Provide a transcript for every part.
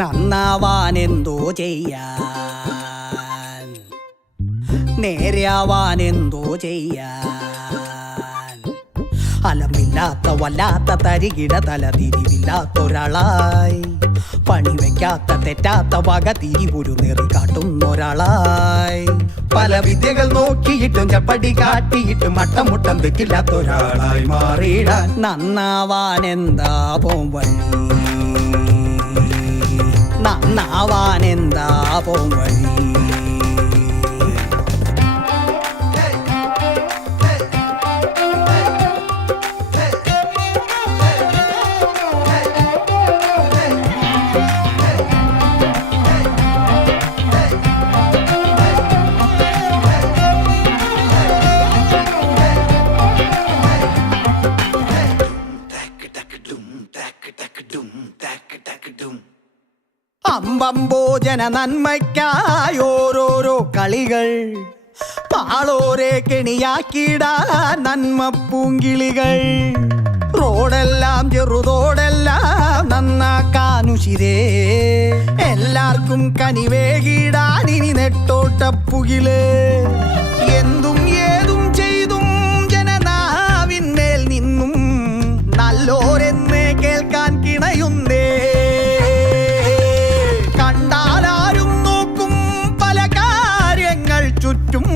നന്നാവാനെന്തോ ചെയ്യാൻ, നേരെയാവാനെന്തോ ചെയ്യാൻ, അലമില്ലാത്ത വല്ലാത്ത തരികിട തലതിരിവില്ലാത്തൊരാളായി, പണിവെക്കാത്ത തെറ്റാത്ത വക തിരിവൊരു നെറി കാട്ടുന്നൊരാളായി, പല വിദ്യകൾ നോക്കിയിട്ടും ചപ്പടി കാട്ടിയിട്ടും മട്ടമുട്ടം തെറ്റില്ലാത്തൊരാളായി മാറിയിടാൻ നന്നാവാനെന്താ പോംവഴി, നന്നാവാനെന്താ പോംവഴി. അമ്പമ്പോ ജന നന്മയ്ക്കായോരോരോ കളികൾ, പാളോരെ കെണിയാക്കിടാൻ നന്മ പൂങ്കിളികൾ, റോഡെല്ലാം ചെറുതോടെല്ലാം നന്നാക്കാനുശിരേ, എല്ലാവർക്കും കനിവേകിടാൻ ഇനി നെട്ടോട്ടപ്പുകില്, എന്തും ഏതും ചെയ്തും ജനനാവിന്മേൽ നിന്നും നല്ലോരെന്ന് കേൾക്കാൻ കിണയുന്നേ, ചുറ്റും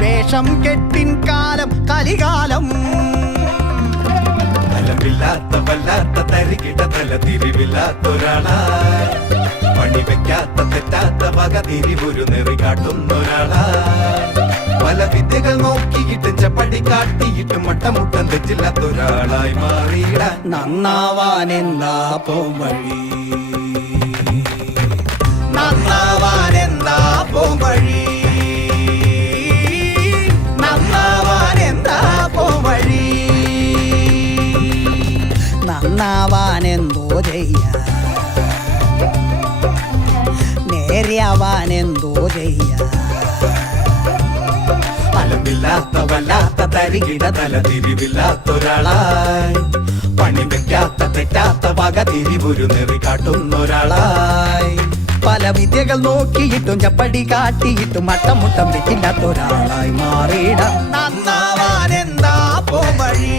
വേഷം കെട്ടിൻ കാലം കലികാലം, തലമില്ലാത്ത വല്ലാത്ത തരികിട തല തിരിവില്ലാത്തൊരാളായി, പണിവെക്കാത്ത തെറ്റാത്ത വക തിരിവൊരു നെറി കാട്ടുന്നൊരാളായി, പല വിദ്യകൾ നോക്കിയിട്ടും ചപ്പടി കാട്ടിയിട്ടും മട്ടമുട്ടം തെറ്റില്ലാത്തൊരാളായി മാറിയിടാൻ നന്നാവാനെന്താ പോംവഴി, നന്നാവാനെന്താ പോംവഴി, നന്നാവാനെന്തോ ചെയ്യാൻ, നേരെയാവാനെന്തോ ചെയ്യാൻ, ഫലമില്ലാത്ത വല്ലാത്ത തരികിട തല തിരിവില്ലാത്തൊരാളായി, പണിവെക്കാത്ത തെറ്റാത്ത വക തിരിവൊരു നെറി കാട്ടുന്നൊരാളായി, പല വിദ്യകൾ നോക്കിയിട്ടും ചപ്പടി കാട്ടിയിട്ടും മട്ടമുട്ടം തെറ്റില്ലാത്തൊരാളായി മാറിയിടാം നന്നാവാനെന്താ പോംവഴി.